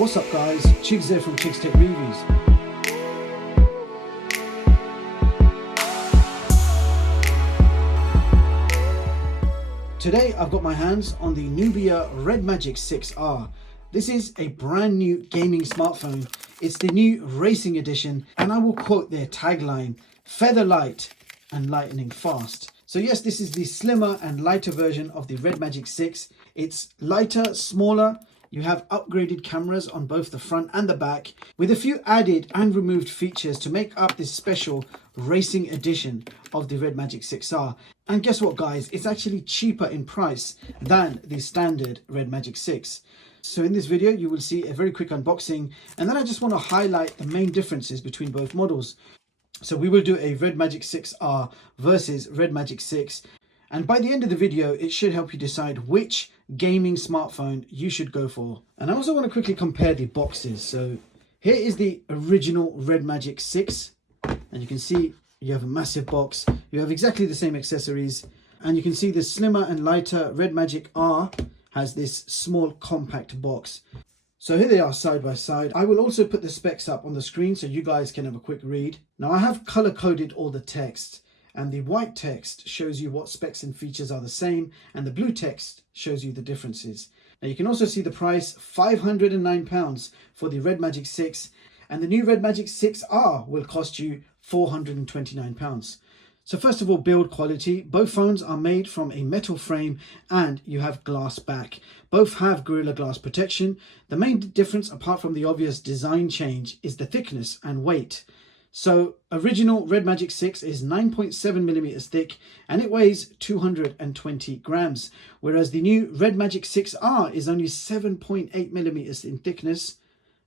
What's up guys, Chigs here from Chigs Tech Reviews. Today I've got my hands on the Nubia RedMagic 6R. This is a brand new gaming smartphone. It's the new racing edition, and I will quote their tagline, feather light and lightning fast. So yes, this is the slimmer and lighter version of the RedMagic 6. It's lighter, smaller. You have upgraded cameras on both the front and the back, with a few added and removed features to make up this special racing edition of the RedMagic 6R. And guess what guys, it's actually cheaper in price than the standard RedMagic 6. So in this video you will see a very quick unboxing, and then I just want to highlight the main differences between both models. So we will do a RedMagic 6R versus RedMagic 6. And by the end of the video, it should help you decide which gaming smartphone you should go for. And I also want to quickly compare the boxes. So here is the original RedMagic 6. And you can see you have a massive box. You have exactly the same accessories. And you can see the slimmer and lighter RedMagic R has this small compact box. So here they are side by side. I will also put the specs up on the screen so you guys can have a quick read. Now I have color coded all the text. And the white text shows you what specs and features are the same, and the blue text shows you the differences. Now you can also see the price, £509 for the RedMagic 6, and the new RedMagic 6R will cost you £429. So first of all, build quality. Both phones are made from a metal frame and you have glass back. Both have Gorilla Glass protection. The main difference, apart from the obvious design change, is the thickness and weight. So original RedMagic 6 is 9.7mm thick and it weighs 220 grams, whereas the new RedMagic 6R is only 7.8mm in thickness,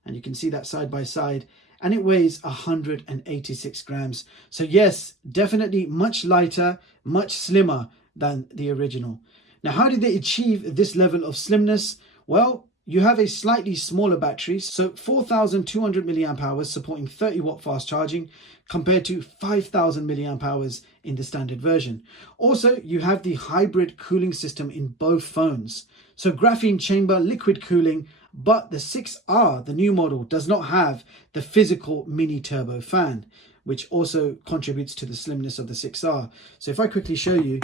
and you can see that side by side, and it weighs 186 grams. So yes, definitely much lighter, much slimmer than the original. Now, how did they achieve this level of slimness? Well, you have a slightly smaller battery, so 4,200 milliamp hours supporting 30 watt fast charging compared to 5,000 milliamp hours in the standard version. Also, you have the hybrid cooling system in both phones. So graphene chamber liquid cooling, but the 6R, the new model, does not have the physical mini turbo fan, which also contributes to the slimness of the 6R. So if I quickly show you,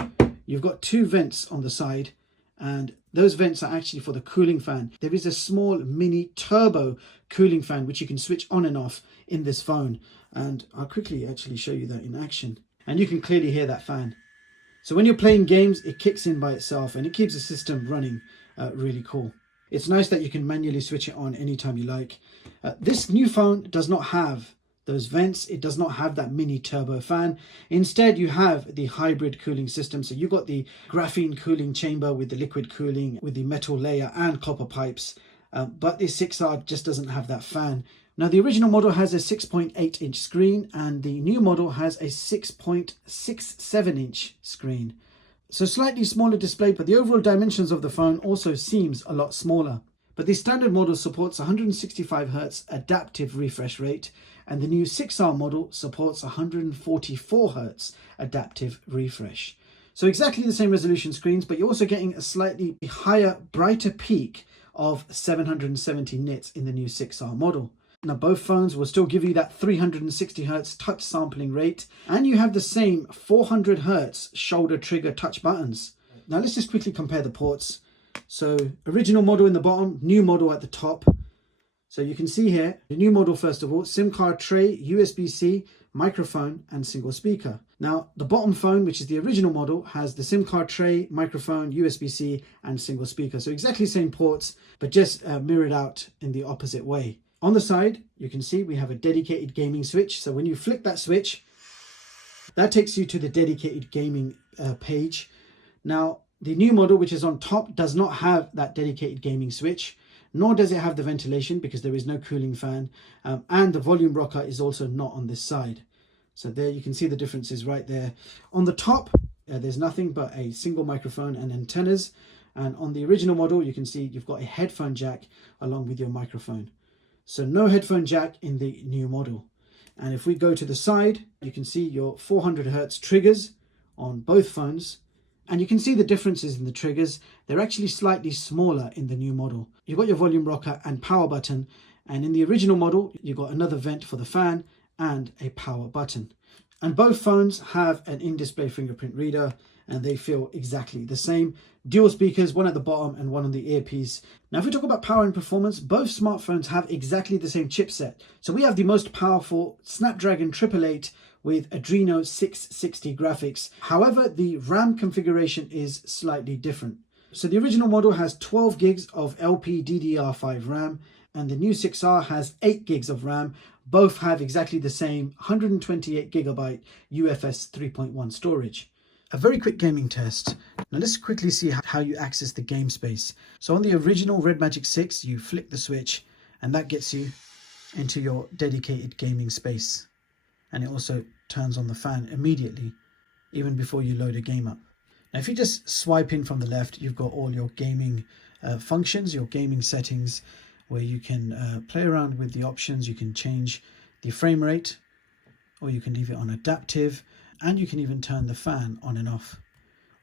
you've got two vents on the side, and those vents are actually for the cooling fan. There is a small mini turbo cooling fan which you can switch on and off in this phone, and I'll quickly actually show you that in action, and you can clearly hear that fan. So when you're playing games, it kicks in by itself and it keeps the system running really cool. It's nice that you can manually switch it on anytime you like. This new phone does not have those vents. It does not have that mini turbo fan. Instead, you have the hybrid cooling system. So you've got the graphene cooling chamber with the liquid cooling, with the metal layer and copper pipes. But the 6R just doesn't have that fan. Now, the original model has a 6.8 inch screen and the new model has a 6.67 inch screen. So slightly smaller display, but the overall dimensions of the phone also seems a lot smaller. But the standard model supports 165Hz adaptive refresh rate, and the new 6R model supports 144Hz adaptive refresh. So exactly the same resolution screens, but you're also getting a slightly higher, brighter peak of 770 nits in the new 6R model. Now both phones will still give you that 360Hz touch sampling rate, and you have the same 400Hz shoulder trigger touch buttons. Now let's just quickly compare the ports. So original model in the bottom, new model at the top. So you can see here, the new model first of all, SIM card tray, USB-C, microphone and single speaker. Now the bottom phone, which is the original model, has the SIM card tray, microphone, USB-C and single speaker. So exactly the same ports, but just mirrored out in the opposite way. On the side, you can see we have a dedicated gaming switch. So when you flick that switch, that takes you to the dedicated gaming page. Now, the new model, which is on top, does not have that dedicated gaming switch, nor does it have the ventilation because there is no cooling fan, and the volume rocker is also not on this side. So there you can see the differences right there. On the top, there's nothing but a single microphone and antennas, and on the original model you can see you've got a headphone jack along with your microphone. So no headphone jack in the new model. And if we go to the side, you can see your 400Hz triggers on both phones, And you can see the differences in the triggers. They're actually slightly smaller in the new model. You've got your volume rocker and power button, and in the original model you've got another vent for the fan and a power button. And both phones have an in-display fingerprint reader, and they feel exactly the same. Dual speakers, one at the bottom and one on the earpiece. Now if we talk about power and performance, both smartphones have exactly the same chipset. So we have the most powerful Snapdragon 888 with Adreno 660 graphics. However, the RAM configuration is slightly different. So the original model has 12 gigs of LPDDR5 RAM, and the new 6R has 8 gigs of RAM. Both have exactly the same 128 gigabyte UFS 3.1 storage. A very quick gaming test. Now let's quickly see how you access the game space. So on the original RedMagic 6, you flick the switch and that gets you into your dedicated gaming space. And it also turns on the fan immediately, even before you load a game up. Now if you just swipe in from the left, you've got all your gaming functions, your gaming settings, where you can play around with the options. You can change the frame rate, or you can leave it on adaptive, and you can even turn the fan on and off,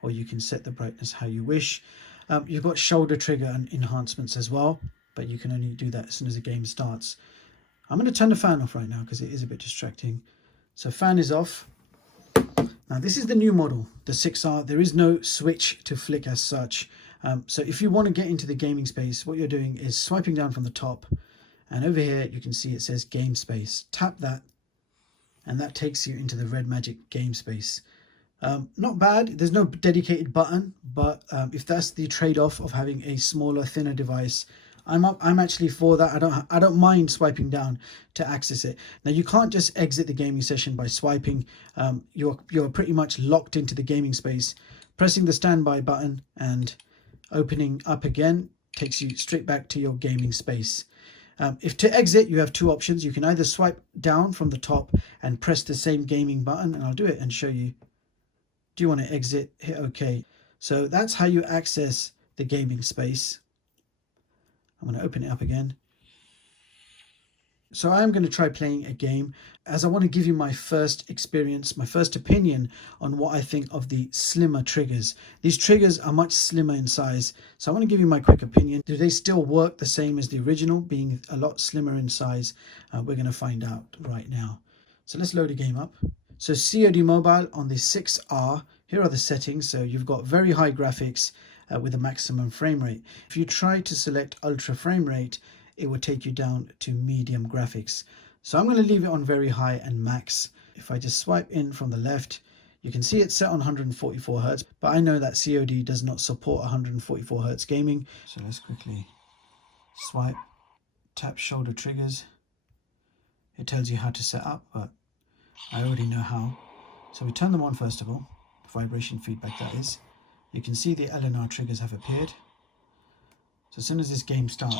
or you can set the brightness how you wish. You've got shoulder trigger and enhancements as well, but you can only do that as soon as the game starts. I'm going to turn the fan off right now because it is a bit distracting. So fan is off. Now this is the new model, the 6R. There is no switch to flick as such. So if you want to get into the gaming space, what you're doing is swiping down from the top, and over here you can see it says game space. Tap that and that takes you into the RedMagic game space. Not bad. There's no dedicated button, but if that's the trade-off of having a smaller, thinner device, I'm actually for that. I don't mind swiping down to access it. Now you can't just exit the gaming session by swiping. You're pretty much locked into the gaming space. Pressing the standby button and opening up again takes you straight back to your gaming space. If to exit, you have two options. You can either swipe down from the top and press the same gaming button, and I'll do it and show you. Do you want to exit? Hit OK. So that's how you access the gaming space. I'm going to open it up again. So I am going to try playing a game, as I want to give you my first experience, my first opinion on what I think of the slimmer triggers. These triggers are much slimmer in size, so I want to give you my quick opinion. Do they still work the same as the original, being a lot slimmer in size? We're going to find out right now. So let's load a game up. So COD Mobile on the 6R, here are the settings. So you've got very high graphics with a maximum frame rate. If you try to select ultra frame rate, it will take you down to medium graphics. So I'm going to leave it on very high and max. If I just swipe in from the left, you can see it's set on 144 Hz, but I know that COD does not support 144 Hz gaming. So let's quickly swipe, tap shoulder triggers. It tells you how to set up, but I already know how. So we turn them on first of all, vibration feedback that is. You can see the LNR triggers have appeared. So as soon as this game starts,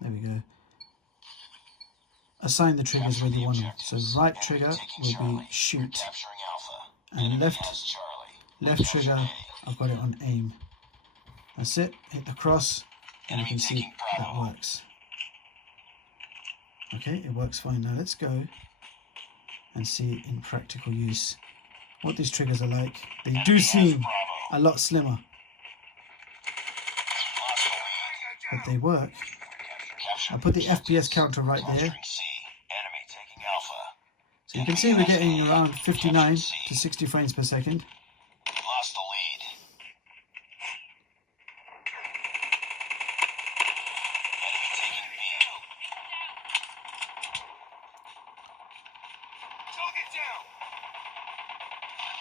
there we go. Assign the triggers where you want them. So right trigger will be shoot, and left trigger, I've got it on aim. That's it. Hit the cross, and you can see that works. Okay, it works fine. Now let's go and see in practical use what these triggers are like. They do seem a lot slimmer, but they work. I'll put the FPS counter right there. So you can see we're getting around 59 to 60 frames per second. Lost the lead. Enemy taking B. Target down.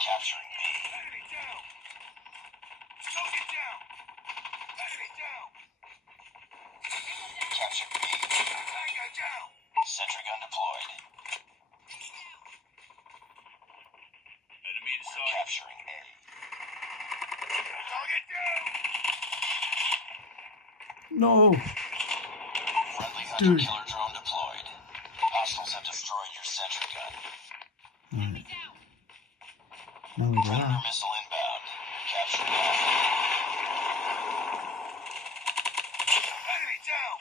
Capturing B. Enemy down. Target down. Enemy down. Capture B. Tango down. Sentry gun deployed. Enemy inside. Capturing A. Target down. No! Friendly hunter killer drone deployed. Hostiles have destroyed your sentry gun. No, we Predator are. missile inbound. Capturing Alpha. Enemy down.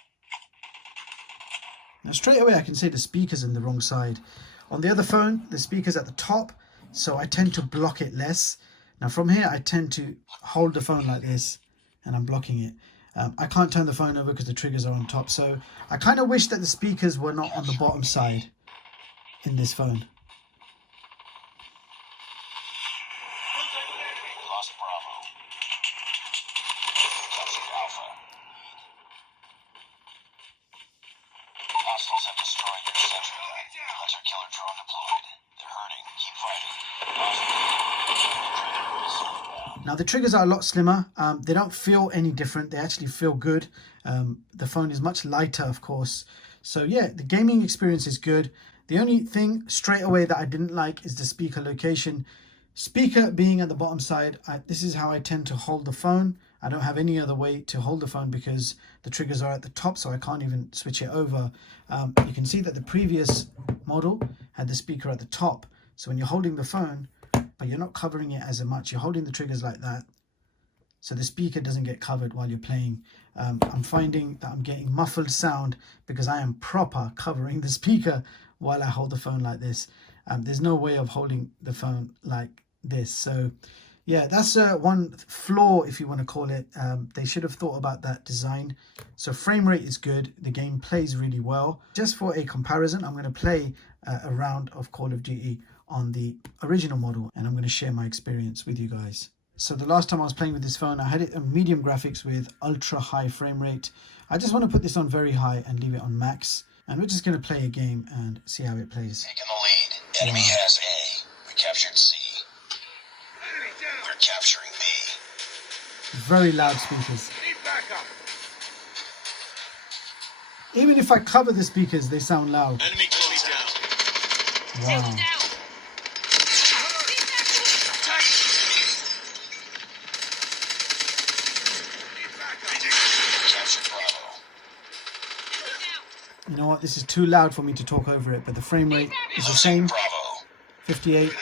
Now straight away I can say the speaker's in the wrong side. On the other phone, the speaker's at the top, so I tend to block it less. Now from here, I tend to hold the phone like this and I'm blocking it. I can't turn the phone over because the triggers are on top. So I kind of wish that the speakers were not on the bottom side in this phone. Lost Bravo. Captured Alpha. Hostiles have destroyed your sentry gun. Hunter-killer drone deployed. They're hurting. Keep fighting. Now the triggers are a lot slimmer. They don't feel any different. They actually feel good. The phone is much lighter, of course. So yeah, the gaming experience is good. The only thing straight away that I didn't like is the speaker location. Speaker being at the bottom side, this is how I tend to hold the phone. I don't have any other way to hold the phone because the triggers are at the top, so I can't even switch it over. You can see that the previous model had the speaker at the top. So when you're holding the phone, but you're not covering it as much, you're holding the triggers like that, so the speaker doesn't get covered while you're playing. I'm finding that I'm getting muffled sound because I am proper covering the speaker while I hold the phone like this. There's no way of holding the phone like this. So yeah, that's one flaw, if you want to call it. They should have thought about that design. So frame rate is good, the game plays really well. Just for a comparison, I'm going to play a round of Call of Duty on the original model and I'm going to share my experience with you guys. So the last time I was playing with this phone, I had it on medium graphics with ultra high frame rate. I just want to put this on very high and leave it on max, and we're just going to play a game and see how it plays. Taking the lead. Enemy has A. We captured C. We're capturing B. Very loud speakers. Even if I cover the speakers, they sound loud. Enemy close down. Wow. You know what, this is too loud for me to talk over it, but the frame rate is the same, 58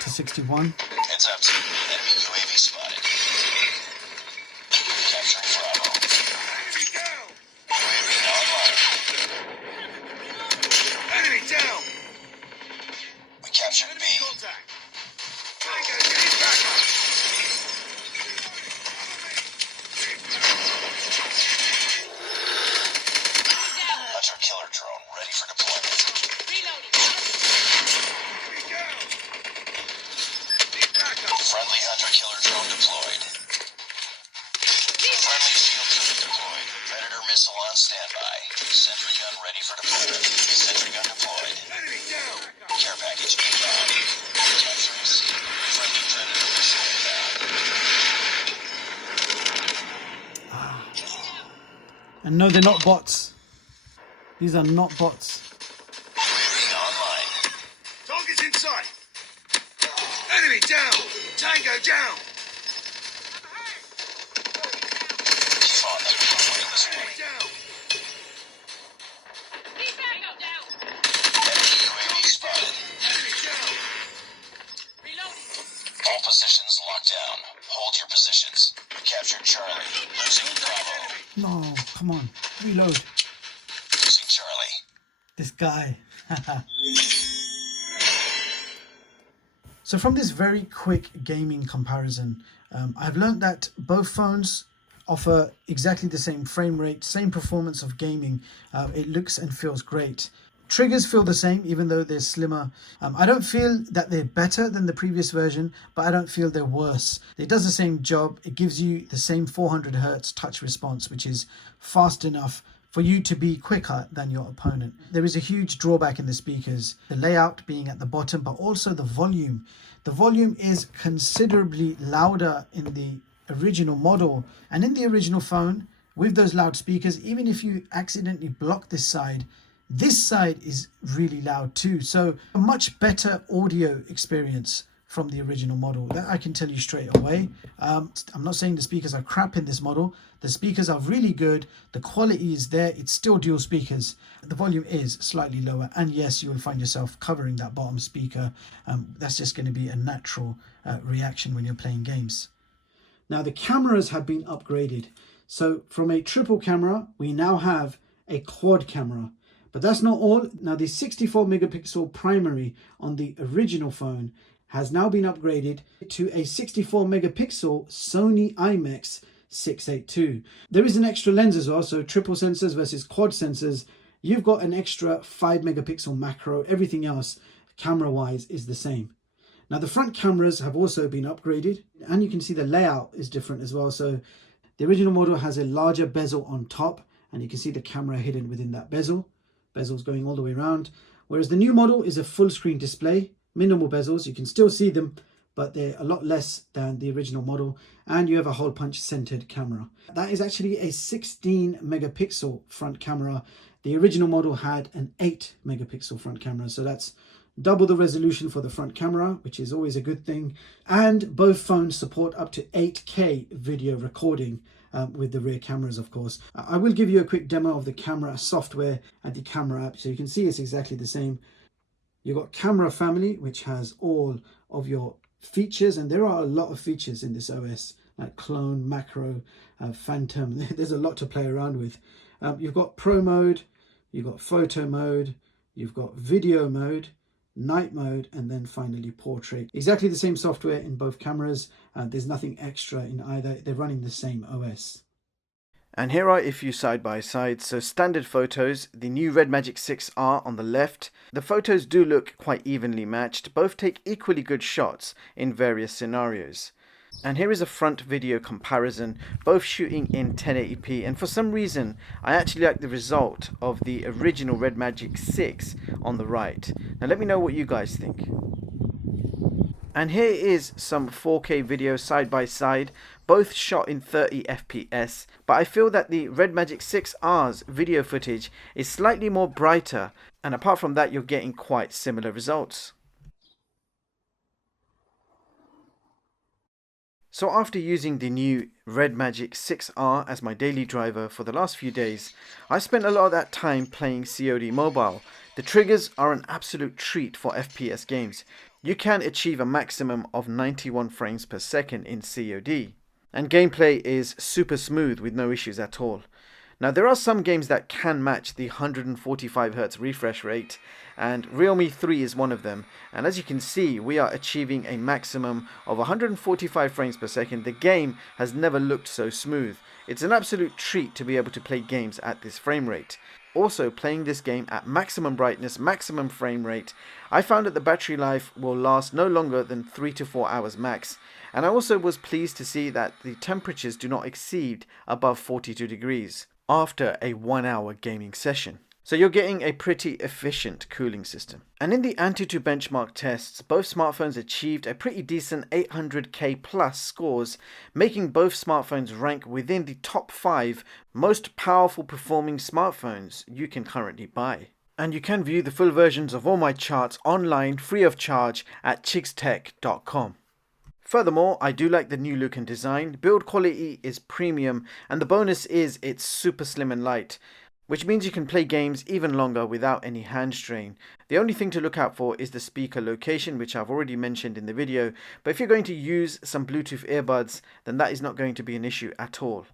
to 61. Heads up, team. Enemy UAV spotted. Capturing Bravo. UAV online. Enemy down. We captured B. Hunter-killer drone ready for deployment. Friendly hunter-killer drone deployed. Friendly shield unit deployed. Predator missile on standby. Sentry gun ready for deployment. Sentry gun deployed. Care package inbound. Capturing C. Friendly Predator missile inbound. And no, they're not bots. These are not bots. UAV online. Target's in sight. Enemy down. Tango down. Keep on them. Avoiding this way. Enemy UAV spotted. All positions locked down. Hold your positions. We captured Charlie. Losing Bravo. No, come on, reload. Losing Charlie. This guy. So from this very quick gaming comparison, I've learned that both phones offer exactly the same frame rate, same performance of gaming. It looks and feels great. Triggers feel the same, even though they're slimmer. I don't feel that they're better than the previous version, but I don't feel they're worse. It does the same job. It gives you the same 400 Hertz touch response, which is fast enough for you to be quicker than your opponent. There is a huge drawback in the speakers, the layout being at the bottom, but also the volume. The volume is considerably louder in the original model, and in the original phone with those loudspeakers, even if you accidentally block this side is really loud too. So a much better audio experience from the original model, that I can tell you straight away. I'm not saying the speakers are crap in this model. The speakers are really good, the quality is there, it's still dual speakers. The volume is slightly lower, and yes, you will find yourself covering that bottom speaker. That's just going to be a natural reaction when you're playing games. Now the cameras have been upgraded. So from a triple camera, we now have a quad camera. But that's not all. Now the 64 megapixel primary on the original phone has now been upgraded to a 64 megapixel Sony IMX 682. There is an extra lens as well, so triple sensors versus quad sensors. You've got an extra 5 megapixel macro. Everything else camera wise is the same. Now the front cameras have also been upgraded, and you can see the layout is different as well. So the original model has a larger bezel on top, and you can see the camera hidden within that bezel. Bezel's going all the way around. Whereas the new model is a full screen display, minimal bezels. You can still see them, but they're a lot less than the original model. And you have a hole punch centered camera. That is actually a 16 megapixel front camera. The original model had an 8 megapixel front camera. So that's double the resolution for the front camera, which is always a good thing. And both phones support up to 8K video recording with the rear cameras, of course. I will give you a quick demo of the camera software and the camera app, so you can see it's exactly the same. You've got Camera Family, which has all of your features, and there are a lot of features in this OS, like clone, macro, phantom. There's a lot to play around with. You've got Pro mode, you've got photo mode, you've got video mode, night mode, and then finally portrait. Exactly the same software in both cameras. There's nothing extra in either. They're running the same OS. And here are a few side by side. So standard photos, the new RedMagic 6R on the left. The photos do look quite evenly matched. Both take equally good shots in various scenarios. And here is a front video comparison, both shooting in 1080p, and for some reason I actually like the result of the original RedMagic 6 on the right. Now let me know what you guys think. And here is some 4K video side by side, both shot in 30 FPS, but I feel that the RedMagic 6R's video footage is slightly more brighter, and apart from that you're getting quite similar results. So after using the new RedMagic 6R as my daily driver for the last few days, I spent a lot of that time playing COD Mobile. The triggers are an absolute treat for FPS games. You can achieve a maximum of 91 frames per second in COD. And gameplay is super smooth with no issues at all. Now there are some games that can match the 145Hz refresh rate, and Realme 3 is one of them. And as you can see, we are achieving a maximum of 145 frames per second. The game has never looked so smooth. It's an absolute treat to be able to play games at this frame rate. Also, playing this game at maximum brightness, maximum frame rate, I found that the battery life will last no longer than 3 to 4 hours max. And I also was pleased to see that the temperatures do not exceed above 42 degrees after a 1 hour gaming session. So you're getting a pretty efficient cooling system. And in the Antutu benchmark tests, both smartphones achieved a pretty decent 800K plus scores, making both smartphones rank within the top 5 most powerful performing smartphones you can currently buy. And you can view the full versions of all my charts online free of charge at chigstech.com. Furthermore, I do like the new look and design. Build quality is premium, and the bonus is it's super slim and light, which means you can play games even longer without any hand strain. The only thing to look out for is the speaker location, which I've already mentioned in the video, but if you're going to use some Bluetooth earbuds, then that is not going to be an issue at all.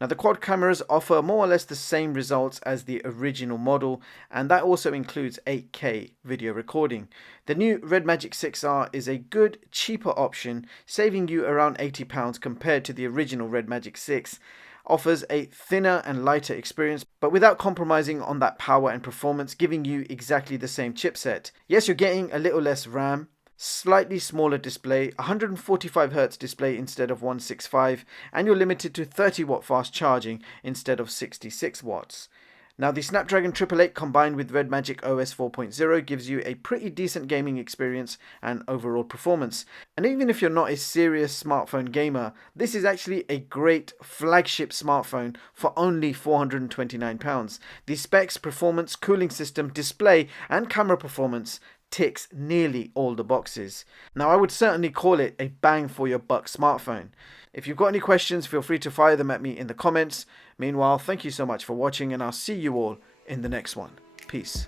Now the quad cameras offer more or less the same results as the original model, and that also includes 8K video recording. The new RedMagic 6R is a good, cheaper option, saving you around £80 compared to the original RedMagic 6. Offers a thinner and lighter experience, but without compromising on that power and performance, giving you exactly the same chipset. Yes, you're getting a little less RAM, slightly smaller display, 145Hz display instead of 165, and you're limited to 30 watt fast charging instead of 66 watts. Now the Snapdragon 888 combined with RedMagic OS 4.0 gives you a pretty decent gaming experience and overall performance. And even if you're not a serious smartphone gamer, this is actually a great flagship smartphone for only £429. The specs, performance, cooling system, display and camera performance ticks nearly all the boxes. Now I would certainly call it a bang for your buck smartphone. If you've got any questions, feel free to fire them at me in the comments. Meanwhile, thank you so much for watching, and I'll see you all in the next one. Peace.